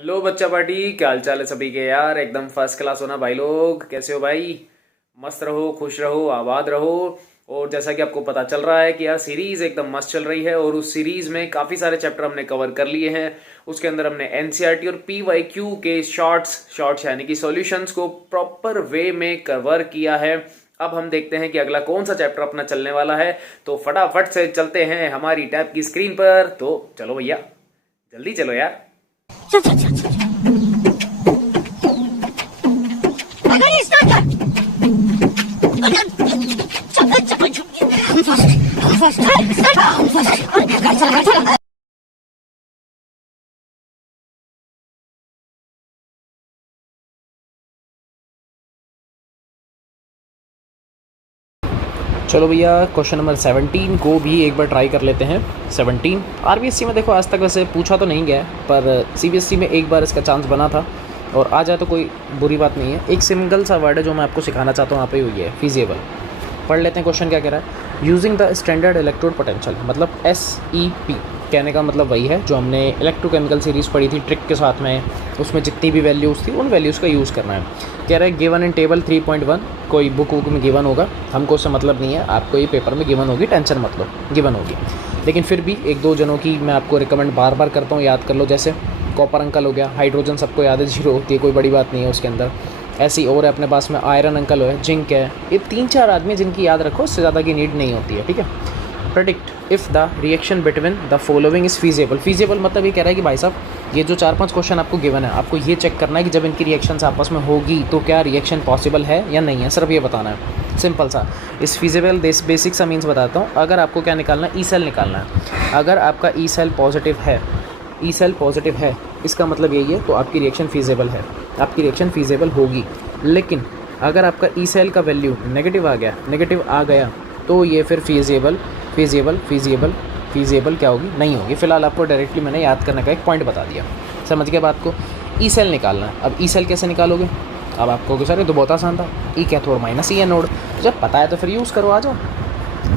Hello बच्चा party, क्या हाल चाल है सभी के यार। एकदम फर्स्ट क्लास होना भाई लोग। कैसे हो भाई? मस्त रहो, खुश रहो, आबाद रहो। और जैसा कि आपको पता चल रहा है कि यार सीरीज एकदम मस्त चल रही है और उस सीरीज में काफी सारे चैप्टर हमने कवर कर लिए हैं। उसके अंदर हमने एनसीईआरटी और पीवाईक्यू के शॉर्ट्स यानी कि सॉल्यूशंस को प्रॉपर वे में कवर किया है। अब हम देखते हैं कि अगला कौन सा चैप्टर अपना चलने वाला है। तो फटाफट से चलते हैं हमारी टैब की स्क्रीन पर। तो चलो भैया, जल्दी चलो यार। चलो भैया, क्वेश्चन नंबर 17 को भी एक बार ट्राई कर लेते हैं। 17 आरबीएससी में देखो आज तक वैसे पूछा तो नहीं गया, पर सीबीएसई में एक बार इसका चांस बना था और आ जाए तो कोई बुरी बात नहीं है। एक सिंगल सा वर्ड है जो मैं आपको सिखाना चाहता हूँ, यहाँ पे हुई है फिजिबल। पढ़ लेते हैं क्वेश्चन क्या कह रहा है। Using the standard electrode potential, मतलब SEP कहने का मतलब वही है जो हमने इलेक्ट्रोकेमिकल सीरीज़ पढ़ी थी ट्रिक के साथ में। उसमें जितनी भी वैल्यूज़ थी उन वैल्यूज़ का यूज़ करना है। कह रहा है गिवन इन टेबल 3.1, कोई बुक में गिवन होगा, हमको उससे मतलब नहीं है, आपको ये पेपर में गिवन होगी, टेंशन मत लो, गिवन होगी। लेकिन फिर भी एक दो जनों की मैं आपको रिकमेंड बार बार करता हूँ, याद कर लो। जैसे कॉपर अंकल हो गया, हाइड्रोजन सबको याद है, जीरो होती है, कोई बड़ी बात नहीं है उसके अंदर। ऐसी और है अपने पास में आयरन अंकल है, जिंक है। ये 3-4 आदमी जिनकी याद रखो, उससे ज़्यादा की नीड नहीं होती है, ठीक है। Predict if the reaction between the following is feasible. Feasible मतलब ये कह रहा है कि भाई साहब, ये जो 4-5 क्वेश्चन आपको गिवन है, आपको ये चेक करना है कि जब इनकी रिएक्शंस आपस में होगी तो क्या रिएक्शन पॉसिबल है या नहीं है, सिर्फ ये बताना है, सिंपल सा। इस फीजेबल बेसिक सा मीन्स बताता हूँ। अगर आपको क्या निकालना है, ई सेल निकालना है। अगर आपका ई सेल पॉजिटिव है, ई सेल पॉजिटिव है, इसका मतलब यही है तो आपकी रिएक्शन फीजेबल है, आपकी रिएक्शन फीजेबल होगी। लेकिन अगर आपका ई सेल का वैल्यू नेगेटिव आ गया तो ये फिर फीजेबल क्या होगी, नहीं होगी। फिलहाल आपको डायरेक्टली मैंने याद करने का एक पॉइंट बता दिया, समझ गए बात को। ई सेल निकालना है। अब ई सेल कैसे निकालोगे? अब आपको सर ये तो बहुत आसान था, ई कैथोड माइनस ई एनोड। जब पता है तो फिर यूज़ करो, आ जाओ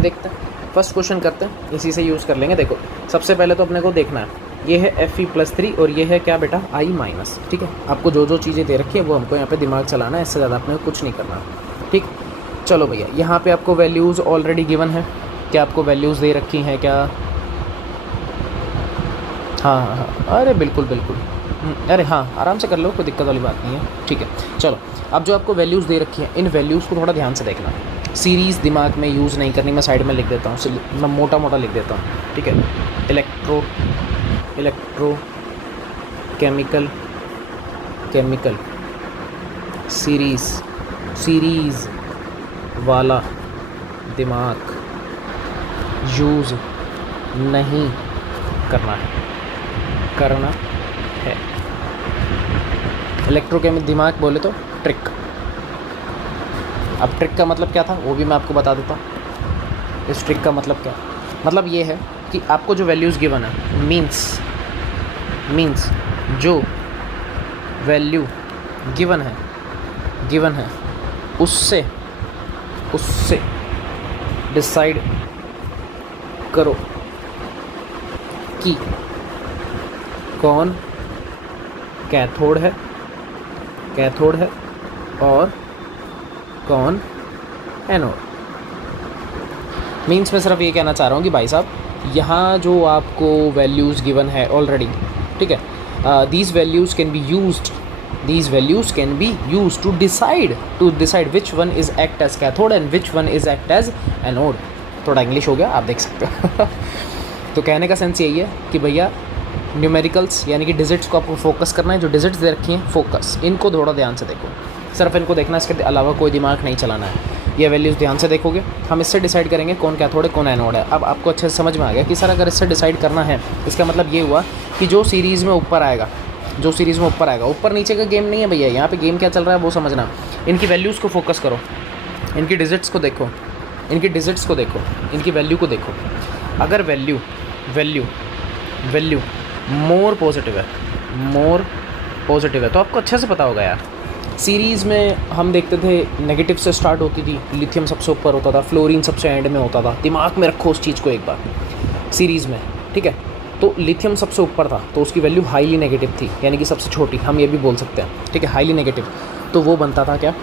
देखते हैं। फर्स्ट क्वेश्चन करते हैं, इसी से यूज़ कर लेंगे। देखो सबसे पहले तो अपने को देखना है, ये है Fe+3 और ये है क्या बेटा, I-, ठीक है। आपको जो जो चीज़ें दे रखी है वो हमको यहाँ पे दिमाग चलाना है, इससे ज़्यादा अपने को कुछ नहीं करना, ठीक। चलो भैया, यहाँ पे आपको वैल्यूज़ ऑलरेडी गिवन है। क्या आपको वैल्यूज़ दे रखी हैं क्या? हाँ, अरे बिल्कुल बिल्कुल, अरे हाँ, आराम से कर लो, कोई दिक्कत वाली बात नहीं है, ठीक है। चलो, अब जो आपको वैल्यूज़ दे रखी हैं, इन वैल्यूज़ को थोड़ा ध्यान से देखना। सीरीज़ दिमाग में यूज़ नहीं करनी, मैं साइड में लिख देता हूँ, मैं मोटा मोटा लिख देता हूँ, ठीक है। इलेक्ट्रो केमिकल सीरीज़ वाला दिमाग यूज़ नहीं करना है। इलेक्ट्रोकेमिकल दिमाग बोले तो ट्रिक। अब ट्रिक का मतलब क्या था वो भी मैं आपको बता देता हूँ। इस ट्रिक का मतलब क्या, मतलब ये है कि आपको जो वैल्यूज़ गिवन है, मीन्स जो वैल्यू गिवन है उससे डिसाइड करो कि कौन कैथोड है और कौन एनोड। मीन्स मैं सिर्फ ये कहना चाह रहा हूँ कि भाई साहब, यहाँ जो आपको वैल्यूज़ गिवन है ऑलरेडी, ठीक है, these values can be used to decide which one is act as cathode and which one is act as anode। थोड़ा इंग्लिश हो गया, आप देख सकते हो। तो कहने का सेंस यही है कि भैया न्यूमेरिकल्स यानी कि डिजिट्स को आपको फोकस करना है। जो डिजिट्स दे रखी हैं, फोकस, इनको थोड़ा ध्यान से देखो, सिर्फ इनको देखना, इसके अलावा कोई दिमाग नहीं चलाना है। ये वैल्यूज़ ध्यान से देखोगे, हम इससे डिसाइड करेंगे कौन कैथोड है कौन एनोड है। अब आपको अच्छे से समझ में आ गया कि सर अगर इससे डिसाइड करना है, इसका मतलब ये हुआ कि जो सीरीज़ में ऊपर आएगा, ऊपर नीचे का गेम नहीं है भैया। यहाँ पे गेम क्या चल रहा है वो समझना। इनकी वैल्यूज़ को फोकस करो, इनकी डिजिट्स को देखो, इनकी वैल्यू को देखो। अगर वैल्यू मोर पॉजिटिव है तो आपको अच्छे से पता होगा यार। सीरीज़ में हम देखते थे नेगेटिव से स्टार्ट होती थी, लिथियम सबसे ऊपर होता था, फ्लोरीन सबसे एंड में होता था। दिमाग में रखो उस चीज़ को एक बार, सीरीज़ में, ठीक है। तो लिथियम सबसे ऊपर था तो उसकी वैल्यू हाईली नेगेटिव थी, यानी कि सबसे छोटी, हम ये भी बोल सकते हैं, ठीक है, हाईली नेगेटिव। तो वो बनता था क्या,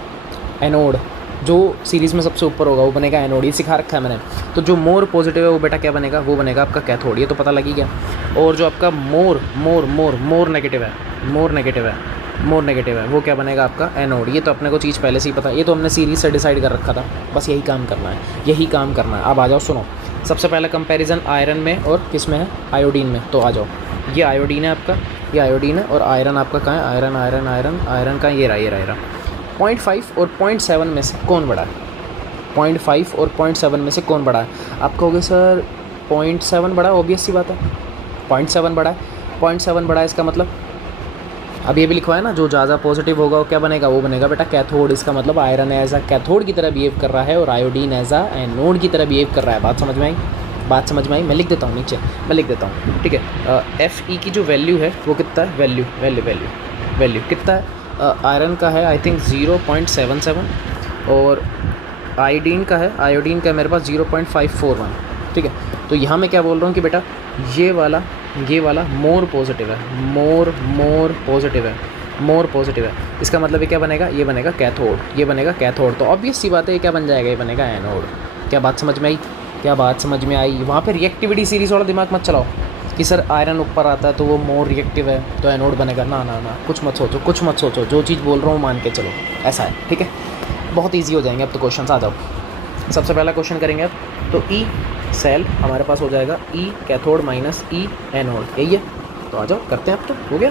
एनोड। जो सीरीज़ में सबसे ऊपर होगा वो बनेगा एनोड, ये सिखा रखा है मैंने। तो जो मोर पॉजिटिव है वो बेटा क्या बनेगा, वो बनेगा आपका कैथोड, ये तो पता लगी गया। और जो आपका मोर नेगेटिव है वो क्या बनेगा आपका एनोड। ये तो अपने को चीज़ पहले से ही पता, ये तो हमने सीरीज़ से डिसाइड कर रखा था, बस यही काम करना है। अब आ जाओ सुनो, सबसे पहला कंपैरिजन आयरन में और किस में है, आयोडीन में। तो आ जाओ, ये आयोडीन है आपका, ये आयोडीन है, और आयरन आपका कहाँ है, आयरन का ये रहा 0.5 और 0.7 में से कौन बड़ा है, 0.5 और 0.7 में से कौन बड़ा है। आप कहोगे सर 0.7 बड़ा है, ऑब्वियस सी बात है 0.7 बड़ा है। 0.7 बड़ा है इसका मतलब, अब ये भी लिखवा है ना, जो ज़्यादा पॉजिटिव होगा वो क्या बनेगा, वो बनेगा बेटा कैथोड। इसका मतलब आयरन एज अ कैथोड की तरह बिहेव कर रहा है और आयोडीन एज अ एनोड की तरह बिहेव कर रहा है। बात समझ में आई, मैं लिख देता हूँ नीचे, ठीक है। Fe की जो वैल्यू है वो कितना है, वैल्यू कितना है, आयरन का है आई थिंक 0.77 और आयोडीन का है मेरे पास 0.541, ठीक है। तो यहाँ मैं क्या बोल रहा हूँ कि बेटा ये वाला मोर पॉजिटिव है, इसका मतलब ये क्या बनेगा, ये बनेगा कैथोड। तो ऑब्वियस सी बात है, ये क्या बन जाएगा, ये बनेगा एनोड। क्या बात समझ में आई, वहाँ पे रिएक्टिविटी सीरीज वाला दिमाग मत चलाओ कि सर आयरन ऊपर आता है तो वो मोर रिएक्टिव है तो एनोड बनेगा, ना, कुछ मत सोचो, जो चीज़ बोल रहा हूँ मान के चलो, ऐसा है, ठीक है। बहुत ईजी हो जाएंगे अब तो क्वेश्चन, आ जाओ। सबसे पहला क्वेश्चन करेंगे अब, तो ई सेल हमारे पास हो जाएगा ई कैथोड माइनस ई एनोड, यही है। तो आ जाओ करते हैं, अब तो हो गया।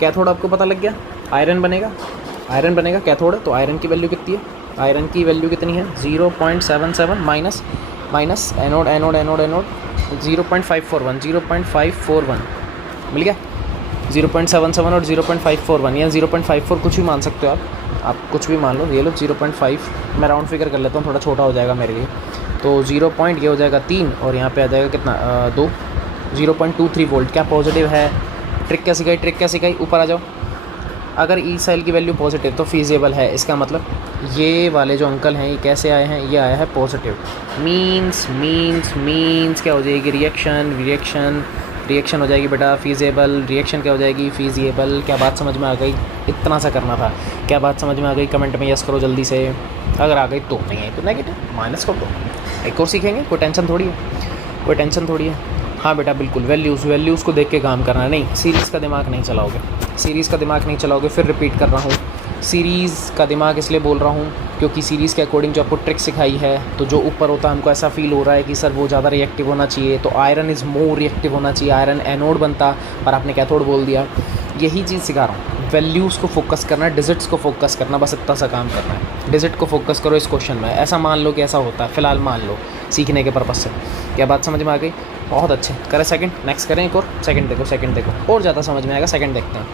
कैथोड आपको पता लग गया, आयरन बनेगा कैथोड है, तो आयरन की वैल्यू कितनी है, आयरन की वैल्यू कितनी है 0.77 माइनस एनोड 0.541 मिल गया। 0.77 और 0.541 या 0.54 कुछ भी मान सकते हो आप कुछ भी मान लो, ये लो 0.5, मैं राउंड फिगर कर लेता हूँ, थोड़ा छोटा हो जाएगा मेरे लिए। तो 0 पॉइंट ये हो जाएगा 3 और यहाँ पे आ जाएगा कितना 2, 0.23 वोल्ट। क्या पॉजिटिव है, ट्रिक क्या सिखाई, ऊपर आ जाओ। अगर ई सेल की वैल्यू पॉजिटिव तो फीजेबल है, इसका मतलब ये वाले जो अंकल हैं ये कैसे आए हैं, ये आया है पॉजिटिव। मीन्स क्या हो जाएगी, रिएक्शन हो जाएगी बेटा फीजेबल, रिएक्शन क्या हो जाएगी फीजिएबल। क्या बात समझ में आ गई, इतना सा करना था। क्या बात समझ में आ गई, कमेंट में यस करो जल्दी से, अगर आ गई तो, नहीं है तो नेगेटिव माइनस कर दो। एक और सीखेंगे, कोई टेंशन थोड़ी है। हाँ बेटा बिल्कुल, वैल्यूज़ को देख के काम करना है, नहीं सीरीज़ का दिमाग नहीं चलाओगे। फिर रिपीट कर रहा हूँ, सीरीज़ का दिमाग इसलिए बोल रहा हूँ क्योंकि सीरीज़ के अकॉर्डिंग जो आपको ट्रिक सिखाई है, तो जो ऊपर होता है हमको ऐसा फील हो रहा है कि सर वो ज़्यादा रिएक्टिव होना चाहिए, तो आयरन इज़ मोर रिएक्टिव होना चाहिए, आयरन एनोड बनता, पर आपने कैथोड बोल दिया। यही चीज़ सिखा रहा हूँ, वैल्यूज़ को फोकस करना है, डिजिट्स को फोकस करना, बस इतना सा काम करना है। डिजिट को फोकस करो इस क्वेश्चन में, ऐसा मान लो कि ऐसा होता है, फ़िलहाल मान लो सीखने के पर्पज़ से। क्या बात समझ में आ गई, बहुत अच्छे। करें सेकंड, नेक्स्ट करें एक और, सेकंड देखो और ज़्यादा समझ में आएगा। सेकंड देखते हैं,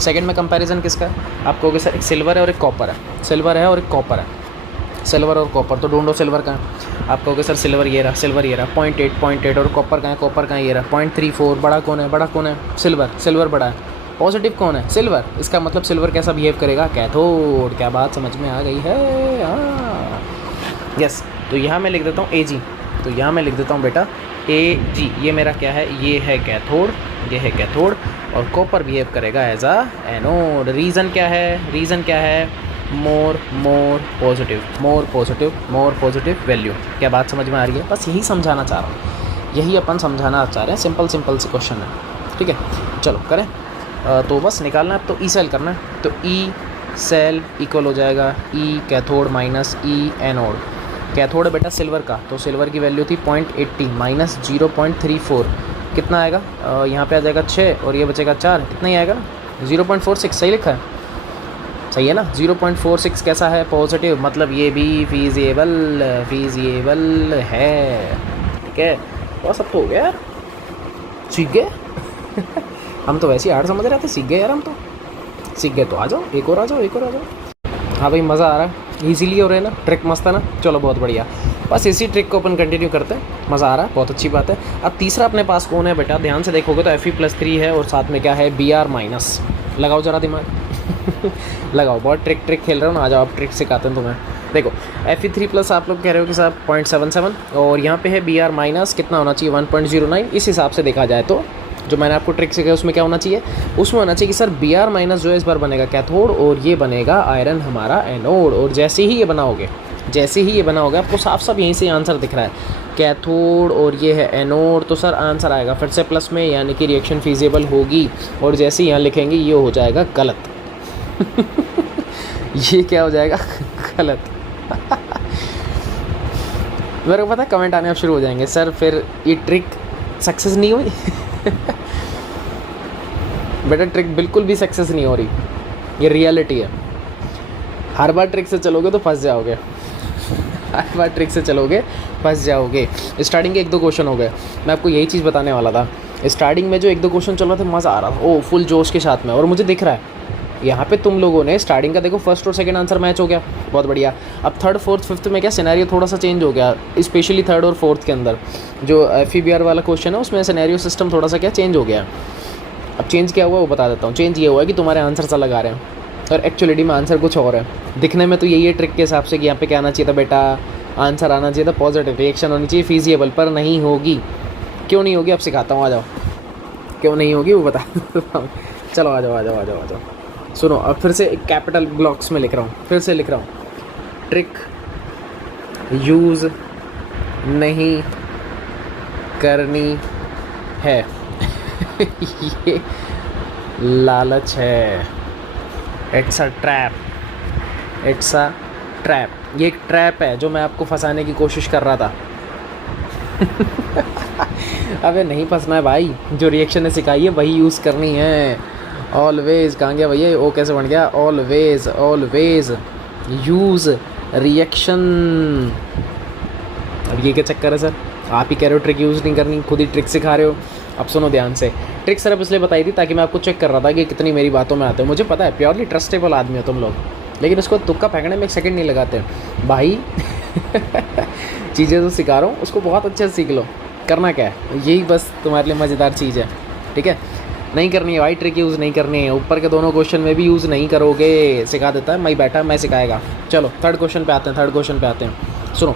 सेकंड में कंपैरिजन किसका है, आप कहोगे सर एक सिल्वर है और एक कॉपर है, सिल्वर और कॉपर, तो ढूंढो सिल्वर का है। आप कहोगे सर सिल्वर ये रहा 0.8 और कॉपर का है ये रहा 0.34। बड़ा कौन है, सिल्वर बड़ा है। पॉजिटिव कौन है, सिल्वर, इसका मतलब सिल्वर कैसा बिहेव करेगा, कैथोड। क्या बात समझ में आ गई है, हाँ यस। तो यहाँ मैं लिख देता हूँ AG, तो यहाँ मैं लिख देता हूँ बेटा AG, ये मेरा क्या है, ये है कैथोड, और कॉपर बिहेव करेगा एज अ एनोड। रीज़न क्या है, मोर पॉजिटिव वैल्यू। क्या बात समझ में आ रही है, बस यही समझाना चाह रहा हूँ, यही अपन समझाना चाह रहे हैं, सिंपल से क्वेश्चन है, ठीक है। चलो करें, तो बस निकालना है, तो ई सेल करना है, तो ई सेल इक्वल हो जाएगा ई कैथोड माइनस ई एनोड। कैथोड है बेटा सिल्वर का, तो सिल्वर की वैल्यू थी 0.80 माइनस 0.34, कितना आएगा, यहाँ पे आ जाएगा 6 और ये बचेगा 4, कितना ही आएगा ना 0.46, सही लिखा है, सही है ना। 0.46 कैसा है, पॉजिटिव, मतलब ये भी फीजिएबल है, ठीक है। बस अब तो हो गया यार, सीख गए हम तो वैसे ही हार्ड समझ रहे थे, सीख गए यार, हम तो सीख गए। तो आ जाओ, एक और आ जाओ। हाँ भाई मज़ा आ रहा है, इजीली हो रहा है ना, ट्रिक मस्त है ना, चलो बहुत बढ़िया। बस इसी ट्रिक को अपन कंटिन्यू करते हैं, मज़ा आ रहा है, बहुत अच्छी बात है। अब तीसरा अपने पास कौन है बेटा, ध्यान से देखोगे तो Fe+3 है और साथ में क्या है Br-। लगाओ ज़रा दिमाग लगाओ, बहुत ट्रिक खेल रहे हो ना, आ जाओ आप ट्रिक सिखाते हैं तुम्हें। देखो Fe3+ आप लोग कह रहे हो कि साहब 0.77 और यहाँ पे है Br- कितना होना चाहिए 1.09। इस हिसाब से देखा जाए तो जो मैंने आपको ट्रिक सिखाया उसमें क्या होना चाहिए, उसमें होना चाहिए कि सर Br माइनस जो है इस बार बनेगा कैथोड और ये बनेगा आयरन हमारा एनोड। और जैसे ही ये बनाओगे, आपको साफ साफ यहीं से आंसर दिख रहा है, कैथोड और ये है एनोड, तो सर आंसर आएगा फिर से प्लस में, यानी कि रिएक्शन फीजिबल होगी। और जैसे ही यहाँ लिखेंगे ये हो जाएगा गलत। ये क्या हो जाएगा, गलत। मेरे को पता है कमेंट आने अब शुरू हो जाएंगे, सर फिर ये ट्रिक सक्सेस नहीं हुई। बेटा ट्रिक बिल्कुल भी सक्सेस नहीं हो रही, ये रियलिटी है। हर बार ट्रिक से चलोगे तो फंस जाओगे, हर बार ट्रिक से चलोगे फंस जाओगे। स्टार्टिंग के 1-2 क्वेश्चन हो गए, मैं आपको यही चीज़ बताने वाला था। स्टार्टिंग में जो 1-2 क्वेश्चन चल रहा था मज़ा आ रहा था, ओ फुल जोश के साथ में। और मुझे दिख रहा है यहाँ पे तुम लोगों ने स्टार्टिंग का देखो फर्स्ट और सेकंड आंसर मैच हो गया, बहुत बढ़िया। अब थर्ड फोर्थ फिफ्थ में क्या सिनेरियो थोड़ा सा चेंज हो गया, स्पेशली थर्ड और फोर्थ के अंदर जो FEBR वाला क्वेश्चन है उसमें सिनेरियो सिस्टम थोड़ा सा क्या चेंज हो गया। अब चेंज क्या हुआ वो बता देता हूँ। चेंज ये हुआ है कि तुम्हारे आंसर सा लगा रहे हैं और एक्चुअलिटी में आंसर कुछ और है। दिखने में तो यही है ट्रिक के हिसाब से कि यहाँ पे क्या आना चाहिए था बेटा, आंसर आना चाहिए था पॉजिटिव, रिएक्शन होनी चाहिए फीजिएबल, पर नहीं होगी। क्यों नहीं होगी अब सिखाता हूँ, आ जाओ। क्यों नहीं होगी वो बता देता हूँ। चलो आ जाओ आ जाओ आ जाओ आ जाओ। सुनो अब फिर से एक कैपिटल ब्लॉक्स में लिख रहा हूँ, फिर से लिख रहा हूँ। ट्रिक यूज़ नहीं करनी है। ये लालच है, it's a trap, it's a trap. ये एक ट्रैप है जो मैं आपको फंसाने की कोशिश कर रहा था। अबे नहीं फंसना है भाई, जो रिएक्शन ने सिखाई है वही यूज़ करनी है। ऑलवेज कहाँ गया भैया, ओ कैसे बन गया, ऑलवेज ऑलवेज यूज़ रिएक्शन। अब ये क्या चक्कर है सर, आप ही कह रहे हो ट्रिक यूज़ नहीं करनी, खुद ही ट्रिक सिखा रहे हो। अब सुनो ध्यान से, ट्रिक सिर्फ इसलिए बताई थी ताकि मैं आपको चेक कर रहा था कि कितनी मेरी बातों में आते हो। मुझे पता है प्योरली ट्रस्टेबल आदमी हो तुम लोग, लेकिन उसको तुक्का फेंकने में 1 सेकंड नहीं लगाते भाई। चीज़ें तो सिखा रहा हूँ, उसको बहुत अच्छे से सीख लो। करना क्या है, यही बस तुम्हारे लिए मज़ेदार चीज़ है, ठीक है। नहीं करनी है भाई, ट्रिक यूज़ नहीं करनी है। ऊपर के दोनों क्वेश्चन में भी यूज़ नहीं करोगे, सिखा देता है मैं बैठा, मैं सिखाएगा। चलो थर्ड क्वेश्चन पे आते हैं। सुनो,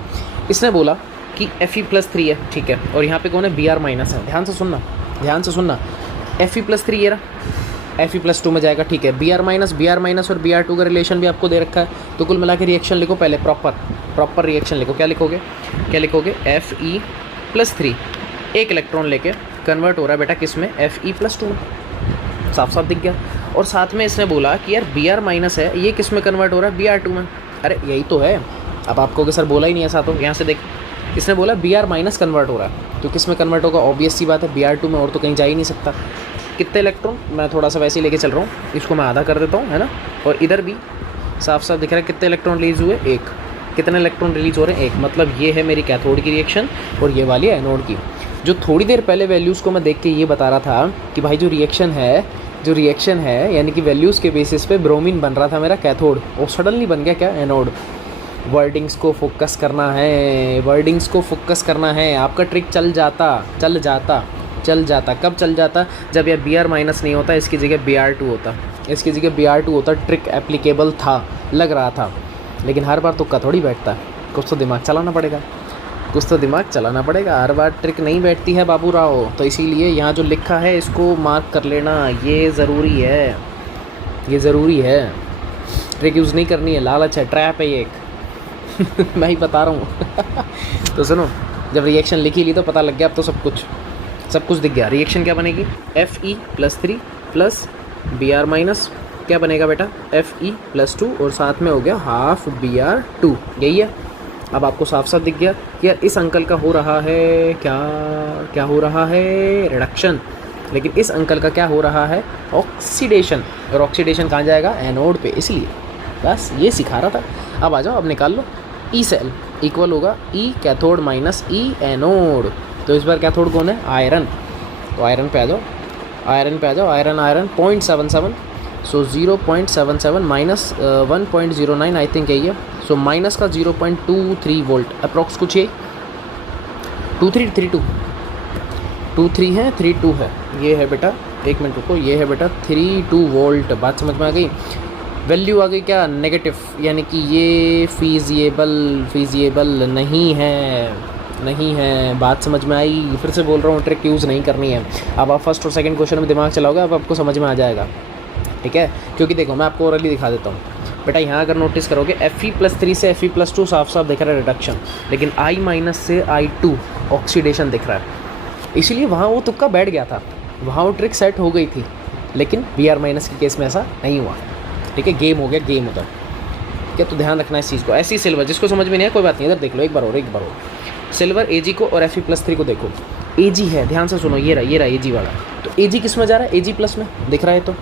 इसने बोला कि Fe+3 है, ठीक है, और यहाँ पे कौन है, Br- है। ध्यान से सुनना। Fe+3 ये रहा, Fe+2 में जाएगा, ठीक है। Br- और Br2 का रिलेशन भी आपको दे रखा है। तो कुल मिला के रिएक्शन लिखो पहले, प्रॉपर रिएक्शन लिखो। क्या लिखोगे Fe+3 एक इलेक्ट्रॉन लेके कन्वर्ट हो रहा है बेटा किस में, Fe+2 में। साफ दिख गया। और साथ में इसने बोला कि यार Br- है, ये किस में कन्वर्ट हो रहा है, Br2 में। अरे यही तो है। अब आपको कि सर बोला ही नहीं ऐसा, तो यहाँ से देख, इसने बोला Br- कन्वर्ट हो रहा है, तो किस में कन्वर्ट होगा, ऑब्वियस सी बात है Br2 में, और तो कहीं जा ही नहीं सकता। कितने इलेक्ट्रॉन, मैं थोड़ा सा वैसे ही लेके चल रहा हूँ, इसको मैं आधा कर देता हूँ, है ना। और इधर भी साफ दिख रहा है कितने इलेक्ट्रॉन रिलीज़ हुए, 1। कितने इलेक्ट्रॉन रिलीज़ हो रहे हैं, 1। मतलब ये है मेरी कैथोड की रिएक्शन और ये वाली एनोड की। जो थोड़ी देर पहले वैल्यूज़ को मैं देख के ये बता रहा था कि भाई जो रिएक्शन है यानी कि वैल्यूज़ के बेसिस पे ब्रोमीन बन रहा था मेरा कैथोड, और सडनली बन गया क्या, एनोड। वर्डिंग्स को फोकस करना है, आपका ट्रिक चल जाता। कब चल जाता, जब यह Br- नहीं होता, इसकी जगह Br2 होता। ट्रिक एप्लीकेबल था, लग रहा था, लेकिन हर बार तुक्का थोड़ी बैठता है, कुछ तो दिमाग चलाना पड़ेगा। हर बार ट्रिक नहीं बैठती है बाबू राव। तो इसीलिए यहाँ जो लिखा है इसको मार्क कर लेना, ये ज़रूरी है। ट्रिक यूज़ नहीं करनी है, लालच है, ट्रैप है ये एक। मैं ही बता रहा हूँ। तो सुनो, जब रिएक्शन लिखी ली तो पता लग गया, अब तो सब कुछ दिख गया। रिएक्शन क्या बनेगी, Fe+3 प्लस Br- क्या बनेगा बेटा, Fe+2, और साथ में हो गया हाफ Br2, यही है। अब आपको साफ दिख गया कि यार इस अंकल का हो रहा है क्या हो रहा है, रिडक्शन, लेकिन इस अंकल का क्या हो रहा है, ऑक्सीडेशन। और ऑक्सीडेशन कहाँ जाएगा, एनोड पे। इसलिए बस ये सिखा रहा था। अब आ जाओ, अब निकाल लो। ई सेल इक्वल होगा ई कैथोड माइनस ई एनोड। तो इस बार कैथोड कौन है, आयरन। तो आयरन पे आ जाओ, iron 0.77, so 0.77 minus 1.09 I think यही है। सो माइनस का 0.23 वोल्ट अप्रॉक्स, कुछ ये 23 है, 32 है, ये है बेटा, 1 मिनट रुको, ये है बेटा 32 वोल्ट। बात समझ में आ गई। वैल्यू आ गई क्या, नेगेटिव, यानी कि ये फीजिएबल नहीं है। नहीं है। बात समझ में आई? फिर से बोल रहा हूँ, ट्रिक यूज़ नहीं करनी है। अब आप फर्स्ट और सेकंड क्वेश्चन में दिमाग चलाओगे, अब आपको समझ में आ जाएगा, ठीक है। क्योंकि देखो मैं आपको ओरली दिखा देता हूँ बेटा। यहाँ अगर नोटिस करोगे Fe+3 से Fe+2 साफ साफ दिख रहा है रिडक्शन, लेकिन I- से I2 ऑक्सीडेशन दिख रहा है। इसलिए वहाँ वो तुक्का बैठ गया था, वहाँ वो ट्रिक सेट हो गई थी। लेकिन Br- के केस में ऐसा नहीं हुआ, ठीक है। गेम हो गया, गेम उधर, क्या तो ध्यान रखना इस चीज़ को। ऐसी सिल्वर जिसको समझ में नहीं है कोई बात नहीं, इधर देख लो एक बार और, एक बार और। सिल्वर Ag को और Fe+3 को देखो। Ag है, ध्यान से सुनो, ये रहा Ag वाला। तो Ag किस में जा रहा है? Ag+ में दिख रहा है तो।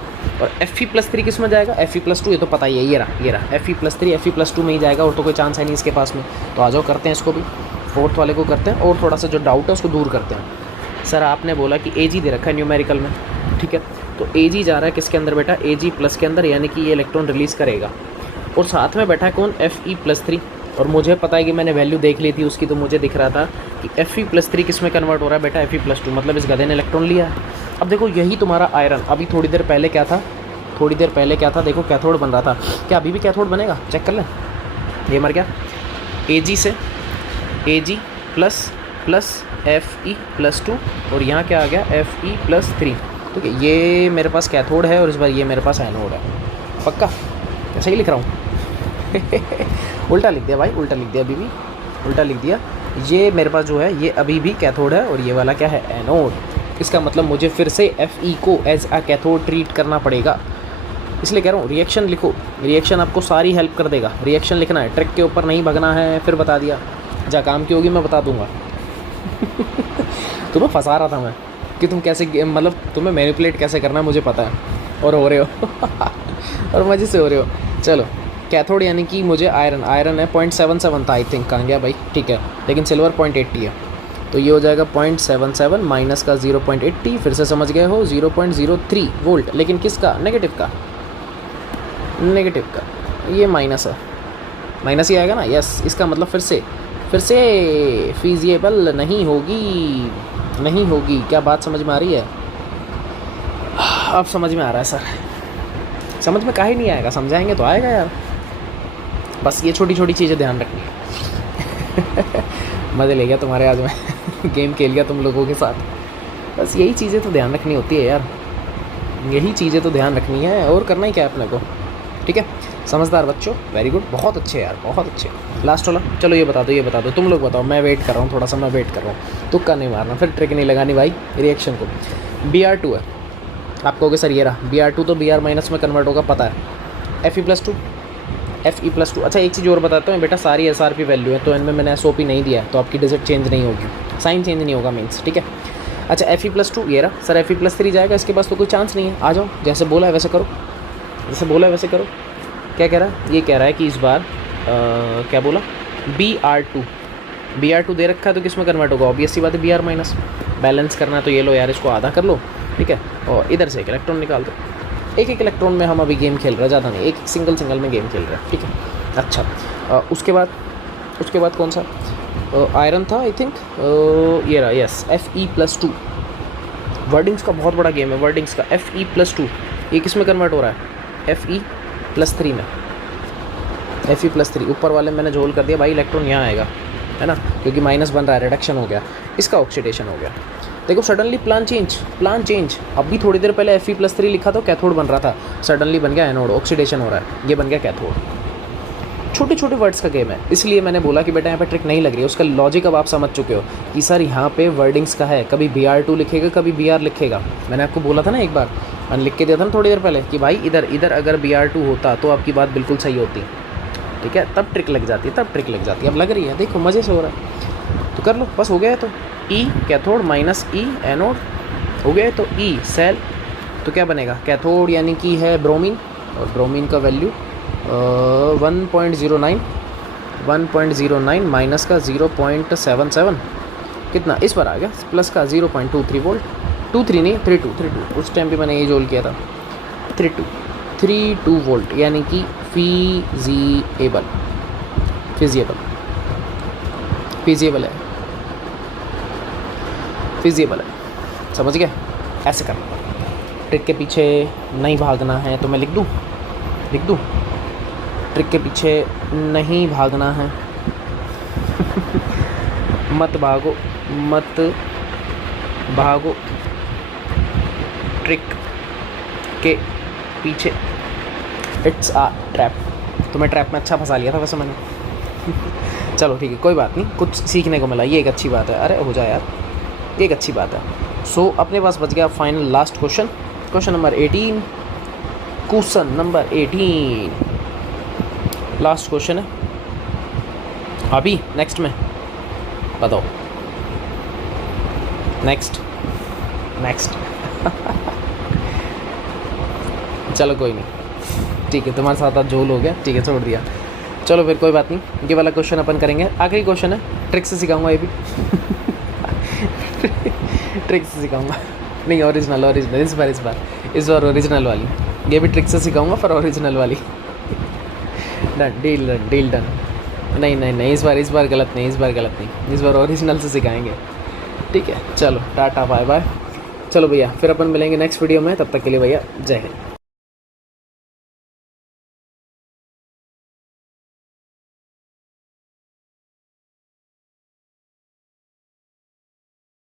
और Fe+3 किस में जाएगा? Fe+2, ये तो पता ही है, ये रहा Fe+3 Fe+2 में ही जाएगा, और तो कोई चांस है नहीं इसके पास में। तो आ जाओ करते हैं इसको भी, फोर्थ वाले को करते हैं, और थोड़ा सा जो डाउट है उसको दूर करते हैं। सर आपने बोला कि Ag दे रखा है न्यूमेरिकल में, ठीक है। तो Ag जा रहा है किसके अंदर बेटा? Ag+ के अंदर, यानी कि ये इलेक्ट्रॉन रिलीज़ करेगा। और साथ में बैठा है कौन? Fe+3। और मुझे पता है कि मैंने वैल्यू देख ली थी उसकी, तो मुझे दिख रहा था कि Fe+3 किस में कन्वर्ट हो रहा है बेटा? Fe+2, मतलब इस गधे ने इलेक्ट्रॉन लिया है। अब देखो यही तुम्हारा आयरन, अभी थोड़ी देर पहले क्या था? देखो कैथोड बन रहा था, क्या अभी भी कैथोड बनेगा? चेक कर लें। ये मर गया Ag से, Ag प्लस Fe+2, और यहाँ क्या आ गया? Fe+3, ठीक है। ये मेरे पास कैथोड है और इस बार ये मेरे पास एनोड है, पक्का? ऐसा ही लिख रहा हूँ। उल्टा लिख दिया भाई, उल्टा लिख दिया, अभी भी उल्टा लिख दिया। ये मेरे पास जो है ये अभी भी कैथोड है, और ये वाला क्या है? एनोड। इसका मतलब मुझे फिर से Fe को एज अ कैथोड ट्रीट करना पड़ेगा। इसलिए कह रहा हूँ रिएक्शन लिखो, रिएक्शन आपको सारी हेल्प कर देगा। रिएक्शन लिखना है, ट्रिक के ऊपर नहीं भगना है। फिर बता दिया, जा काम की होगी मैं बता दूंगा। तुम्हें फंसा रहा था मैं कि तुम कैसे, मतलब तुम्हें मैनिपुलेट कैसे करना है मुझे पता है, और हो रहे हो। और मज़े से हो रहे हो। चलो, कैथोड यानी कि मुझे आयरन है 0.77 था आई थिंक, कहाँ गया भाई? ठीक है, लेकिन सिल्वर 0.80 है, तो ये हो जाएगा 0.77 माइनस का 0.80, फिर से समझ गए हो 0.03 वोल्ट। लेकिन किसका? नेगेटिव का, नेगेटिव का। ये माइनस है, माइनस ही आएगा ना? यस। इसका मतलब फिर से फिजिएबल नहीं होगी। क्या बात समझ में आ रही है? अब समझ में आ रहा है सर। समझ में काहे नहीं आएगा? समझाएंगे तो आएगा यार। बस ये छोटी छोटी चीज़ें ध्यान रखनी है। मज़े ले गया तुम्हारे आज मैं। गेम खेल गया तुम लोगों के साथ। बस यही चीज़ें तो ध्यान रखनी होती है यार, यही चीज़ें तो ध्यान रखनी है, और करना ही क्या है अपने को, ठीक है। समझदार बच्चों, वेरी गुड, बहुत अच्छे यार, बहुत अच्छे। लास्ट वाला, चलो ये बता दो, तुम लोग बताओ। मैं वेट कर रहा हूँ, थोड़ा सा मैं वेट कर रहा हूँ। तुक्का नहीं मारना, फिर ट्रिक नहीं लगानी भाई रिएक्शन को। Br2 है, आप कहोगे सर ये रहा Br2 तो Br- में कन्वर्ट होगा, पता है। Fe+2, अच्छा एक चीज़ और बताता हूँ बेटा, सारी SRP वैल्यू है, तो इनमें मैंने SOP नहीं दिया है, तो आपकी डिजिट चेंज नहीं होगी, साइन चेंज नहीं होगा मीन्स, ठीक है। अच्छा Fe+2 ये रहा सर, Fe+3 जाएगा, इसके पास तो कोई चांस नहीं है। आ जाओ, जैसे बोला है वैसे करो, क्या कह रहा है? ये कह रहा है कि इस बार क्या बोला? Br2 दे रखा है, तो किस में कन्वर्ट होगा? ऑब्वियस सी बात है Br-। बैलेंस करना है तो ये लो यार, इसको आधा कर लो, ठीक है, और इधर से एक इलेक्ट्रॉन निकाल दो। एक इलेक्ट्रॉन में हम अभी गेम खेल रहे हैं, ज़्यादा नहीं, एक सिंगल में गेम खेल रहे हैं, ठीक है। अच्छा, उसके बाद कौन सा आयरन था? आई थिंक ये रहा, यस, Fe+2। वर्डिंग्स का बहुत बड़ा गेम है, वर्डिंग्स का। Fe+2 ये किस में कन्वर्ट हो रहा है? Fe+3 में। Fe+3 ऊपर वाले मैंने झोल कर दिया भाई, इलेक्ट्रॉन यहाँ आएगा, है ना, क्योंकि माइनस बन रहा है, रिडक्शन हो गया, इसका ऑक्सीडेशन हो गया। देखो सडनली प्लान चेंज। अभी थोड़ी देर पहले Fe+3 लिखा था, कैथोड बन रहा था, सडनली बन गया एनोड, ऑक्सीडेशन हो रहा है, ये बन गया कैथोड। छोटे छोटे वर्ड्स का गेम है, इसलिए मैंने बोला कि बेटा यहाँ पे ट्रिक नहीं लग रही है। उसका लॉजिक अब आप समझ चुके हो कि सर यहाँ पे वर्डिंग्स का है, कभी Br2 लिखेगा, कभी Br लिखेगा। मैंने आपको बोला था ना एक बार, मैंने लिख के दिया था ना थोड़ी देर पहले कि भाई इधर अगर Br2 होता तो आपकी बात बिल्कुल सही होती, ठीक है, तब ट्रिक लग जाती है। अब लग रही है, देखो मज़े से हो रहा है, तो कर लो, बस हो गया है। तो E cathode minus E anode हो गया है, तो E सेल, तो क्या बनेगा? कैथोड यानी कि है ब्रोमीन, और ब्रोमीन का वैल्यू 1.09 माइनस का 0.77, कितना इस पर आ गया, प्लस का 0.23 वोल्ट, 23 नहीं 32, उस टाइम पे मैंने ये जोल किया था, 32 वोल्ट, यानी कि फिजिएबल है, समझ गया? ऐसे करना, ट्रिक के पीछे नहीं भागना है, तो मैं लिख दूँ, ट्रिक के पीछे नहीं भागना है। मत भागो, मत भागो ट्रिक के पीछे, इट्स आ ट्रैप। तुम्हें ट्रैप में अच्छा फंसा लिया था वैसे मैंने। चलो ठीक है, कोई बात नहीं, कुछ सीखने को मिला, ये एक अच्छी बात है। अरे हो जाए यार, ये एक अच्छी बात है। सो अपने पास बच गया final last question, question number 18। Question number 18 last question है अभी। नेक्स्ट में बताओ, नेक्स्ट चलो कोई नहीं, ठीक है, तुम्हारे साथ आज झोल हो गया, ठीक है, छोड़ दिया। चलो फिर कोई बात नहीं, ये वाला क्वेश्चन अपन करेंगे, आखिरी क्वेश्चन है, ट्रिक से सिखाऊंगा ये भी। ट्रिक से सिखाऊंगा, नहीं ओरिजिनल इस बार ओरिजिनल वाली, ये भी ट्रिक से सिखाऊंगा पर ओरिजिनल वाली। Done, deal done. नहीं, इस बार गलत नहीं, इस बार ओरिजिनल से सिखाएंगे, ठीक है। चलो टाटा बाय बाय। चलो भैया, फिर अपन मिलेंगे नेक्स्ट वीडियो में, तब तक के लिए भैया जय हिंद।